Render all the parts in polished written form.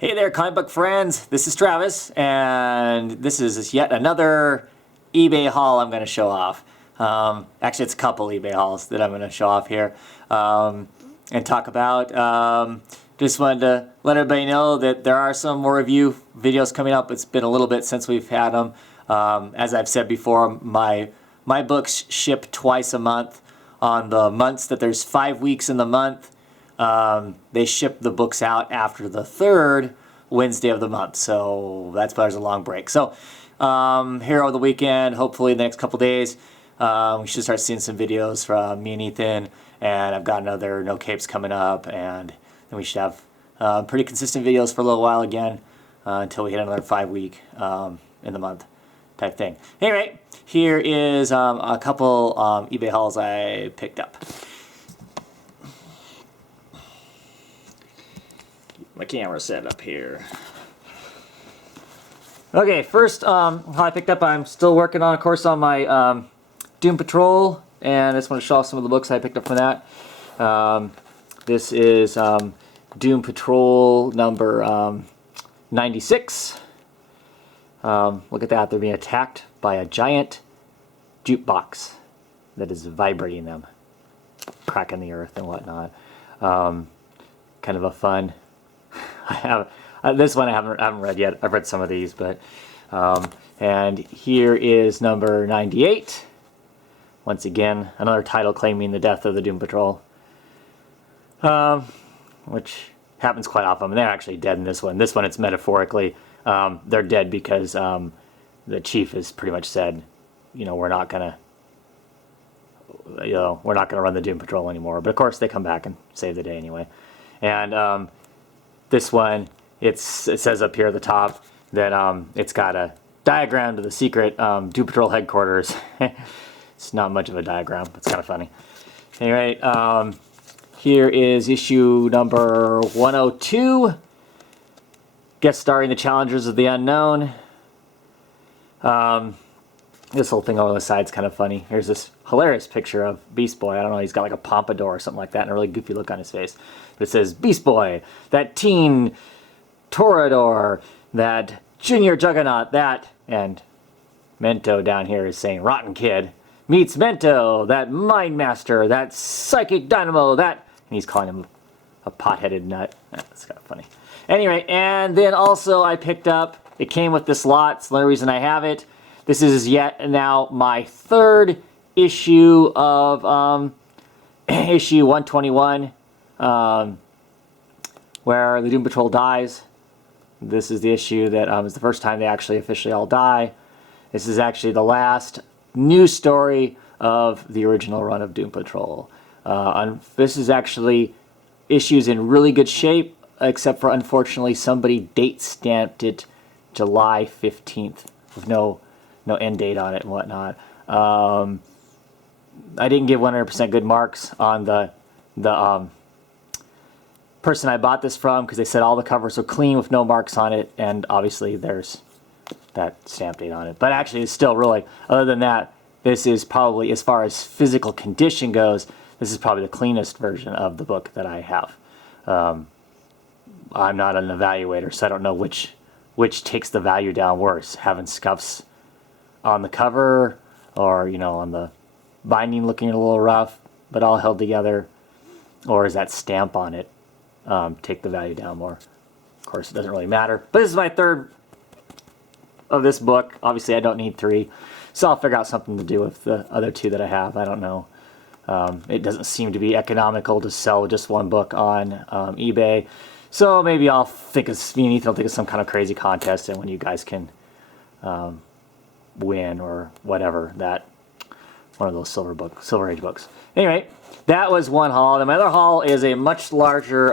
Hey there, comic book friends. This is Travis, and this is yet another eBay haul I'm going to show off. Actually, it's a couple eBay hauls that I'm going to show off here and talk about. Just wanted to let everybody know that there are some more review videos coming up. It's been a little bit since we've had them. As I've said before, my books ship twice a month. On the months that there's 5 weeks in the month, they ship the books out after the third Wednesday of the month, so that's why there's a long break. So here over the weekend, hopefully the next couple days, we should start seeing some videos from me and Ethan, and I've got another No Capes coming up, and then we should have pretty consistent videos for a little while again until we hit another 5 week in the month type thing. Anyway, here is a couple eBay hauls I picked up. My camera set up here. Okay, first how I picked up, I'm still working on, of course, on my Doom Patrol, and I just want to show off some of the books I picked up from that. This is Doom Patrol number 96. Look at that, they're being attacked by a giant jukebox that is vibrating them, cracking the earth and whatnot. Kind of a fun. I have this one I haven't read yet. I've read some of these, but and here is number 98. Once again, another title claiming the death of the Doom Patrol, which happens quite often. They're actually dead in this one. This one, it's metaphorically. They're dead because the chief has pretty much said, you know, we're not gonna run the Doom Patrol anymore. But of course, they come back and save the day anyway. And this one, it says up here at the top that it's got a diagram to the secret Doom Patrol headquarters. It's not much of a diagram. It's kind of funny. Anyway, here is issue number 102. Guest starring the Challengers of the Unknown. This whole thing over the side is kind of funny. Here's this hilarious picture of Beast Boy. I don't know, he's got like a pompadour or something like that and a really goofy look on his face. But it says, Beast Boy, that teen Toreador, that junior juggernaut, that, and Mento down here is saying, Rotten Kid, meets Mento, that mind master, that psychic dynamo, that, and he's calling him a pot-headed nut. That's kind of funny. Anyway, and then also I picked up, it came with this lot, it's the only reason I have it. This is yet now my third issue of issue 121, where the Doom Patrol dies. This is the issue that is the first time they actually officially all die. This is actually the last news story of the original run of Doom Patrol. This is actually issues in really good shape, except for unfortunately somebody date stamped it July 15th with no end date on it and whatnot. I didn't give 100% good marks on the person I bought this from because they said all the covers were clean with no marks on it, and obviously there's that stamp date on it. But actually it's still really, other than that, this is probably, as far as physical condition goes, this is probably the cleanest version of the book that I have. I'm not an evaluator, so I don't know which takes the value down worse, having scuffs on the cover, or, you know, on the binding looking a little rough but all held together, or is that stamp on it take the value down more? Of course, it doesn't really matter. But this is my third of this book. Obviously I don't need 3, so I'll figure out something to do with the other 2 that I have. I don't know. It doesn't seem to be economical to sell just one book on eBay, so maybe I'll think of, me and Ethan will think of some kind of crazy contest, and when you guys can win or whatever, that one of those Silver Age books. Anyway, that was one haul. And my other haul is a much larger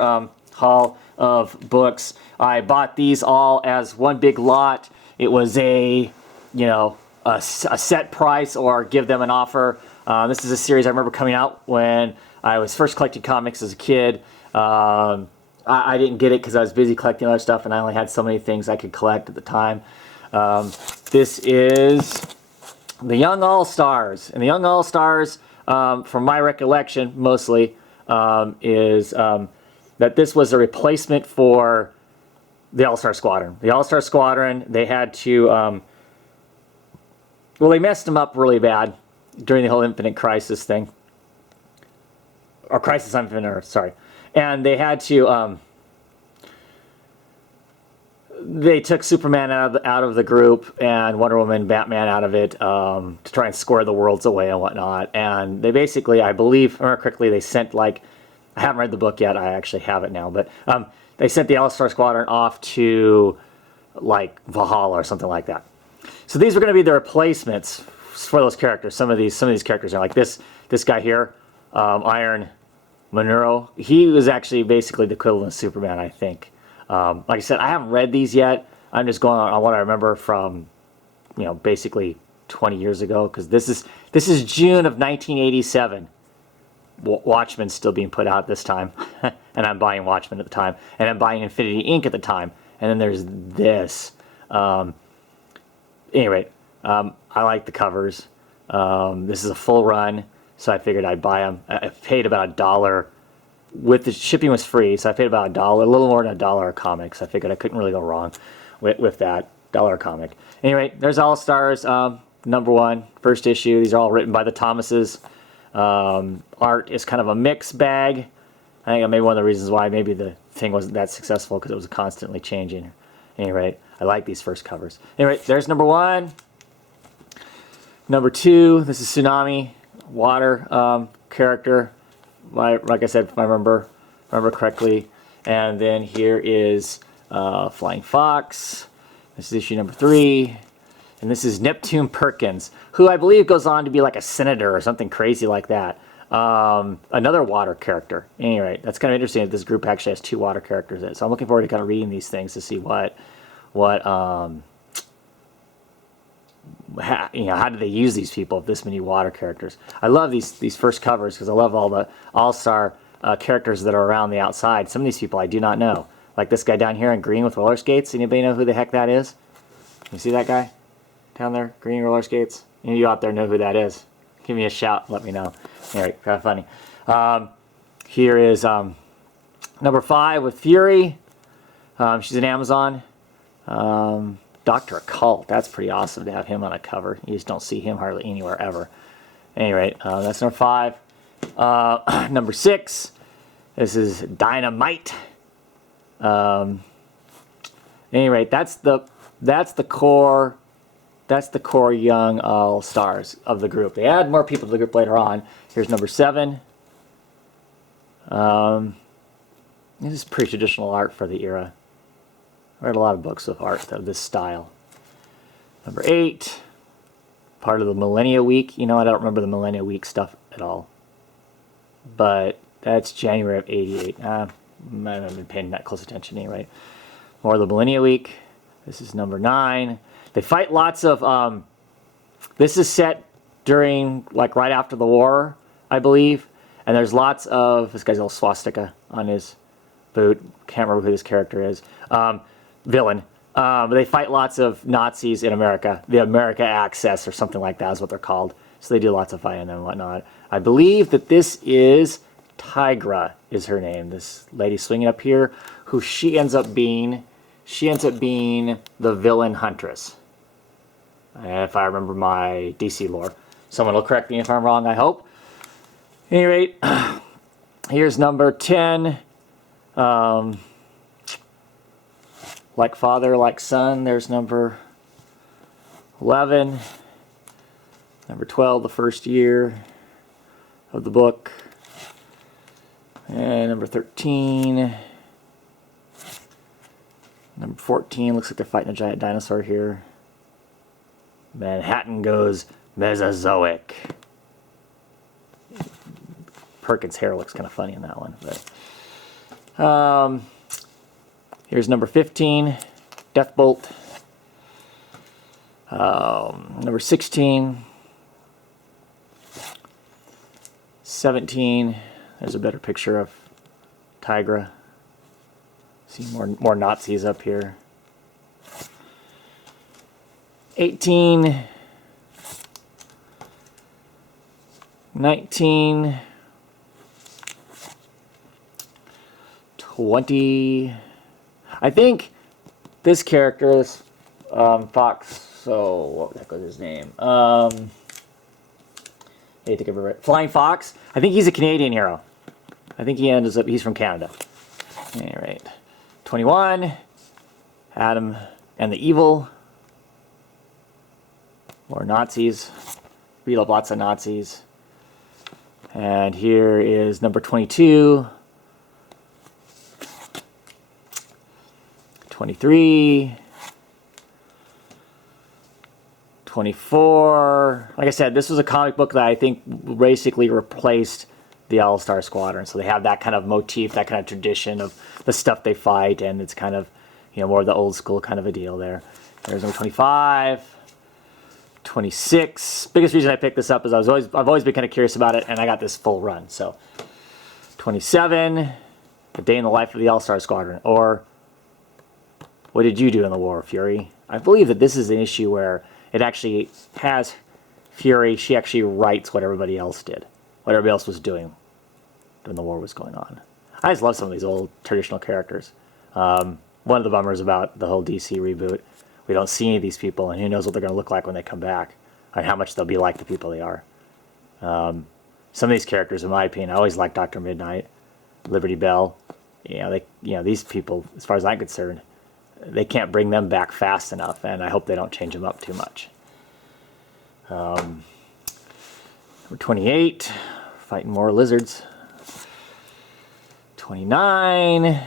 haul of books. I bought these all as one big lot. It was a set price or give them an offer. This is a series I remember coming out when I was first collecting comics as a kid. I didn't get it because I was busy collecting other stuff and I only had so many things I could collect at the time. This is the Young All-Stars. And the Young All-Stars, from my recollection mostly, is that this was a replacement for the All-Star Squadron. The All-Star Squadron, they had to, well, they messed them up really bad during the whole Infinite Crisis thing. Or Crisis on Infinite Earth, sorry. And they had to, they took Superman out of the group and Wonder Woman and Batman out of it to try and square the worlds away and whatnot. And they basically, I believe, if I remember correctly, they sent like, I haven't read the book yet, I actually have it now, but they sent the All-Star Squadron off to like Valhalla or something like that. So these were going to be the replacements for those characters. Some of these characters are like this guy here, Iron Monroe. He was actually basically the equivalent of Superman, I think. Like I said, I haven't read these yet. I'm just going on what I remember from, basically 20 years ago, because this is June of 1987. Watchmen's still being put out this time, and I'm buying Watchmen at the time, and I'm buying Infinity Inc. at the time, and then there's this. Anyway, I like the covers. This is a full run, so I figured I'd buy them. I paid about $1. With the shipping was free, so I paid about $1, a little more than $1 a comic. So I figured I couldn't really go wrong with that $1 comic. Anyway, there's All Stars #1, first issue. These are all written by the Thomases. Art is kind of a mixed bag. I think maybe one of the reasons why maybe the thing wasn't that successful, because it was constantly changing. Anyway, I like these first covers. Anyway, there's #1. #2, this is Tsunami, water character. Like I said, if I remember correctly. And then here is Flying Fox. This is issue #3. And this is Neptune Perkins, who I believe goes on to be like a senator or something crazy like that. Another water character. Anyway, that's kind of interesting that this group actually has 2 water characters in it. So I'm looking forward to kind of reading these things to see how do they use these people with this many water characters. I love these first covers because I love all the all-star characters that are around the outside. Some of these people I do not know, like this guy down here in green with roller skates. Anybody know who the heck that is? You see that guy down there, green roller skates? Any of you out there know who that is? Give me a shout, let me know. Anyway, kind of funny. Here is #5 with Fury. She's an Amazon. Dr. Occult, that's pretty awesome to have him on a cover. You just don't see him hardly anywhere ever. Anyway, that's #5. #6, this is Dynamite. Anyway, that's the core young all stars of the group. They add more people to the group later on. Here's #7. This is pretty traditional art for the era. I read a lot of books of art of this style. #8, part of the Millennia Week. I don't remember the Millennia Week stuff at all. But that's January of '88. I haven't been paying that close attention anyway. More of the Millennia Week. This is #9. They fight lots of, this is set during, like right after the war, I believe. And there's lots of, this guy's a little swastika on his boot. Can't remember who this character is. Villain. But they fight lots of Nazis in America. The America Access or something like that is what they're called. So they do lots of fighting and whatnot. I believe that this is Tigra is her name. This lady swinging up here, who she ends up being the villain Huntress. If I remember my DC lore. Someone will correct me if I'm wrong, I hope. At any rate, here's #10. Like Father, Like Son. There's #11. #12, the first year of the book. And #13. #14, looks like they're fighting a giant dinosaur here. Manhattan goes Mesozoic. Perkins' hair looks kind of funny in that one. But here's #15, Deathbolt. #16, 17. There's a better picture of Tigra. See more Nazis up here. 18, 19, 20. I think this character, this Fox, so what the heck was his name? Hey, think of it. Flying Fox. I think he's a Canadian hero. I think he's from Canada. All right. 21. Adam and the Evil. More Nazis. Beat up lots of Nazis. And here is number 22. 23. 24. Like I said, this was a comic book that I think basically replaced the All-Star Squadron. So they have that kind of motif, that kind of tradition of the stuff they fight, and it's kind of, more of the old school kind of a deal there. There's number 25. 26. Biggest reason I picked this up is I've always been kind of curious about it, and I got this full run. So 27. A Day in the Life of the All-Star Squadron, or What Did You Do in the War, Fury? I believe that this is an issue where it actually has Fury. She actually writes what everybody else did, what everybody else was doing when the war was going on. I just love some of these old traditional characters. One of the bummers about the whole DC reboot, we don't see any of these people, and who knows what they're going to look like when they come back, and how much they'll be like the people they are. Some of these characters, in my opinion, I always liked Dr. Midnight, Liberty Bell. These people, as far as I'm concerned, they can't bring them back fast enough, and I hope they don't change them up too much. Number 28, fighting more lizards. 29,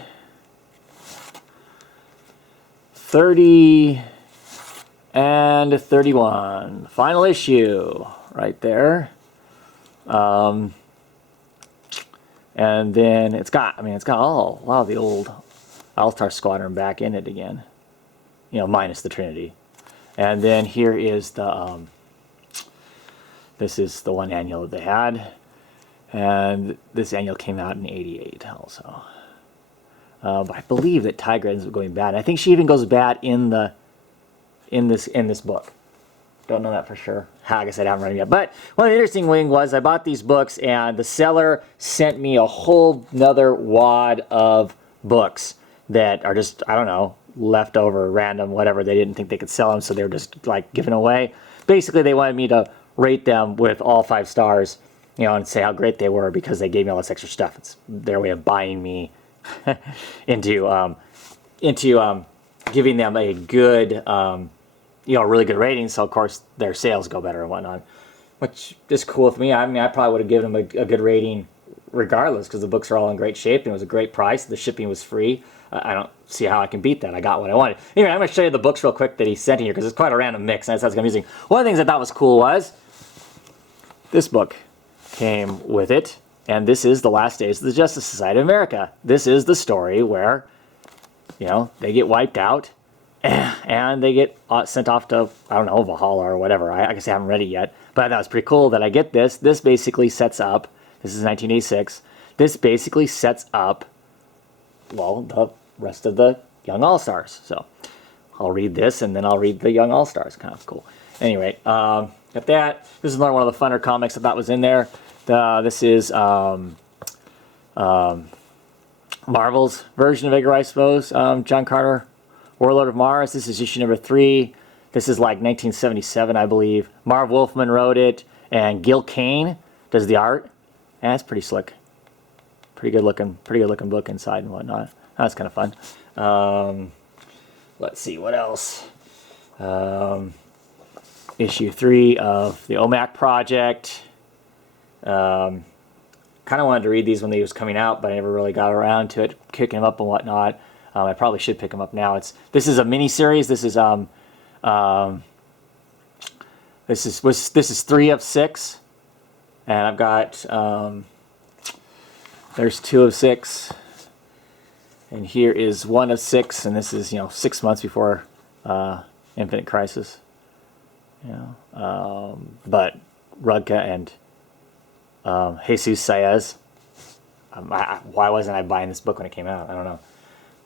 30, and 31. Final issue right there. And then it's got a lot of the old All-Star Squadron back in it again. Minus the Trinity. And then here is the, this is the one annual that they had. And this annual came out in '88 also. But I believe that Tigra ends up going bad. And I think she even goes bad in this book. Don't know that for sure. Like I said, I haven't read them yet. But one of the interesting things was I bought these books, and the seller sent me a whole nother wad of books that are just, I don't know, leftover, random, whatever. They didn't think they could sell them, so they were just like given away. Basically, they wanted me to rate them with all 5 stars, and say how great they were because they gave me all this extra stuff. It's their way of buying me into giving them a good, really good rating. So of course their sales go better and whatnot, which is cool with me. I probably would have given them a good rating regardless, because the books are all in great shape and it was a great price. The shipping was free. I don't see how I can beat that. I got what I wanted. Anyway, I'm going to show you the books real quick that he sent in here, because it's quite a random mix, and that sounds confusing. One of the things I thought was cool was this book came with it, and this is The Last Days of the Justice Society of America. This is the story where, they get wiped out, and they get sent off to, I don't know, Valhalla or whatever. I guess I haven't read it yet, but I thought it was pretty cool that I get this. This basically sets up, this is 1986, this basically sets up, well, the rest of the Young All-Stars. So I'll read this, and then I'll read the Young All-Stars. Kind of cool. Anyway, got that. This is another one of the funner comics I thought was in there. This is Marvel's version of Edgar Rice Burroughs, John Carter, Warlord of Mars. This is issue number 3. This is like 1977, I believe. Marv Wolfman wrote it, and Gil Kane does the art. And it's pretty slick. Pretty good looking book inside and whatnot. That's kind of fun. Let's see, what else? Issue 3 of the OMAC Project. Kind of wanted to read these when they was coming out, but I never really got around to it, kicking them up and whatnot. I probably should pick them up now. This is a mini series. This is this is 3 of 6, and I've got there's 2 of 6, and here is 1 of 6, and this is 6 months before Infinite Crisis. But Rudka and Jesus Saez. Why wasn't I buying this book when it came out? I don't know.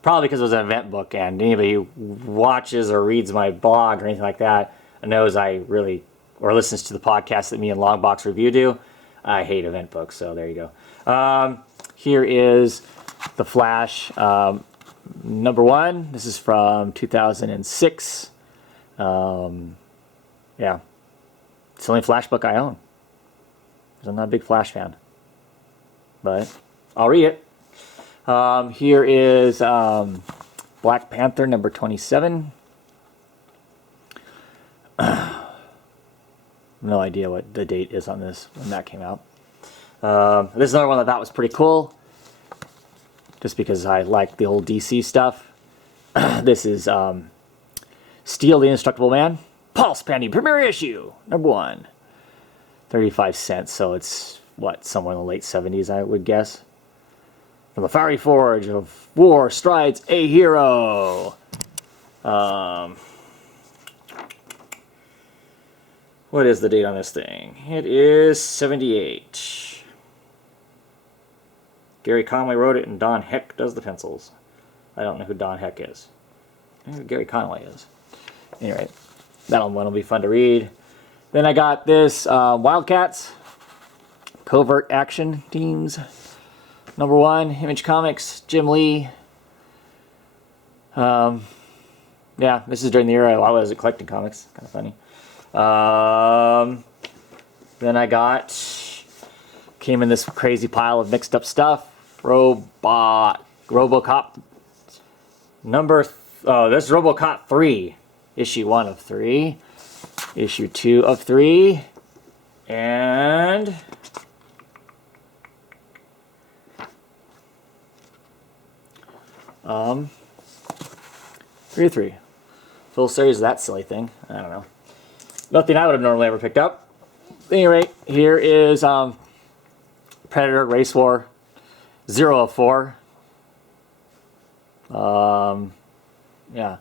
Probably because it was an event book, and anybody who watches or reads my blog or anything like that knows I really, or listens to the podcast that me and Longbox Review do. I hate event books, so there you go. Here is The Flash. Number 1, this is from 2006. Yeah, it's the only Flash book I own. I'm not a big Flash fan, but I'll read it. Here is Black Panther number 27. No idea what the date is on this when that came out. This is another one that I thought was pretty cool, just because I like the old DC stuff. This is Steel the Indestructible Man, Pulse Panty premiere issue, number 1. 35 cents, so it's, what, somewhere in the late 70s, I would guess. From the fiery forge of war strides a hero. What is the date on this thing? It is 78. Gary Conway wrote it, and Don Heck does the pencils. I don't know who Don Heck is. I know who Gary Conway is. Anyway, that one will be fun to read. Then I got this Wildcats Covert Action Teams, number 1, Image Comics, Jim Lee. Yeah, this is during the era I was collecting comics. Kind of funny. Then I came in this crazy pile of mixed up stuff. RoboCop. This is RoboCop 3. Issue 1 of 3. Issue 2 of 3. And three of 3. Full series of that silly thing. I don't know. Nothing I would have normally ever picked up. At any rate, here is Predator Race War 0 of 4. Yeah. I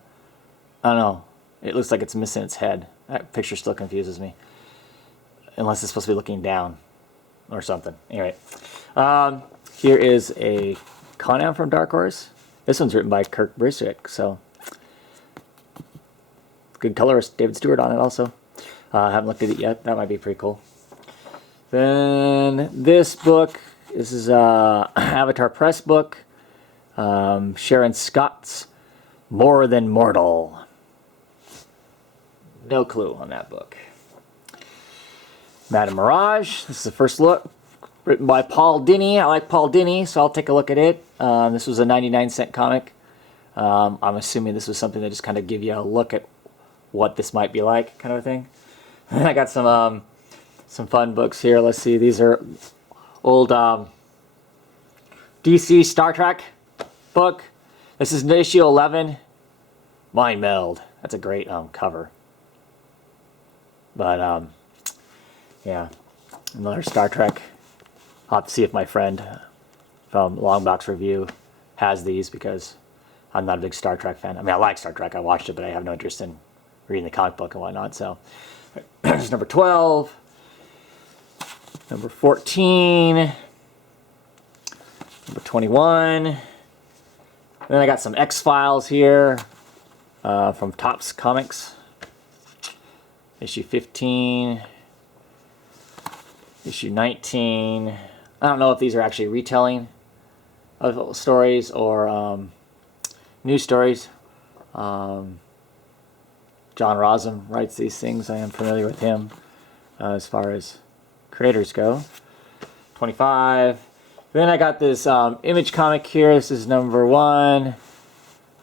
don't know. It looks like it's missing its head. That picture still confuses me. Unless it's supposed to be looking down or something. Anyway. Here is a Conan from Dark Horse. This one's written by Kirk Brisick, so good colorist David Stewart on it also. I haven't looked at it yet. That might be pretty cool. Then this book, this is a Avatar Press book. Sharon Scott's More Than Mortal. No clue on that book. Madame Mirage, this is the first look. Written by Paul Dini. I like Paul Dini, so I'll take a look at it. This was a 99-cent comic. I'm assuming this was something that just kind of give you a look at what this might be like, kind of a thing. And I got some fun books here. Let's see. These are old DC Star Trek book. This is issue 11. Mind Meld. That's a great cover. But yeah, another Star Trek. I'll have to see if my friend from Longbox Review has these, because I'm not a big Star Trek fan. I mean, I like Star Trek. I watched it, but I have no interest in reading the comic book and whatnot. So there's number 12, number 14, number 21. Then I got some X-Files here from Topps Comics. Issue 15, issue 19. I don't know if these are actually retelling of stories or new stories. John Rossum writes these things. I am familiar with him as far as creators go. 25. Then I got this Image comic here. This is number 1.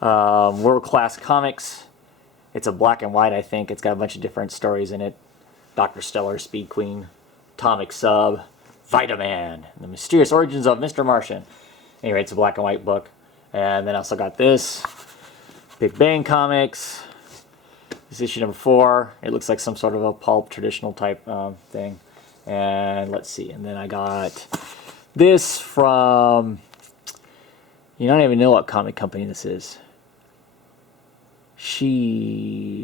World Class Comics. It's a black and white, I think. It's got a bunch of different stories in it. Dr. Stellar, Speed Queen, Atomic Sub, Vitaman, The Mysterious Origins of Mr. Martian. Anyway, it's a black and white book. And then I also got this. Big Bang Comics. This is issue number 4. It looks like some sort of a pulp traditional type thing. And let's see. And then I got this from... You don't even know what comic company this is.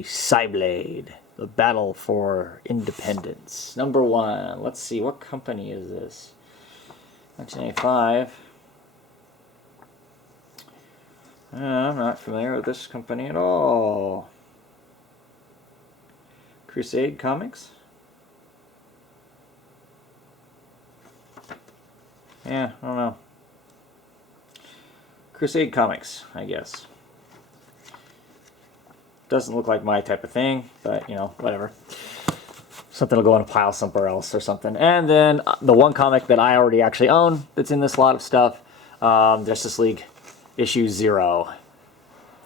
Cyblade. The Battle for Independence. Number 1. Let's see. What company is this? 1985. I'm not familiar with this company at all. Crusade Comics? Yeah, I don't know. Crusade Comics, I guess. Doesn't look like my type of thing, but, you know, whatever. Something will go in a pile somewhere else or something. And then the one comic that I already actually own that's in this lot of stuff, Justice League issue 0.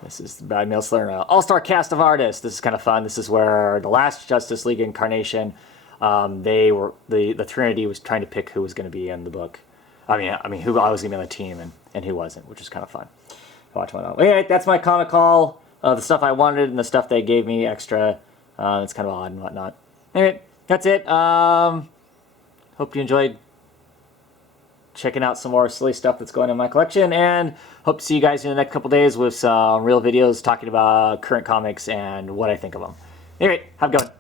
This is by Miles Lerner. All-star cast of artists. This is kind of fun. This is where the last Justice League incarnation, the Trinity was trying to pick who was going to be in the book. I mean, who I was going to be on the team and who wasn't, which is kind of fun. Watch one out. Anyway, that's my comic haul. The stuff I wanted and the stuff they gave me extra. It's kind of odd and whatnot. Anyway, that's it. Hope you enjoyed checking out some more silly stuff that's going on in my collection, and hope to see you guys in the next couple days with some real videos talking about current comics and what I think of them. Anyway, have a good one.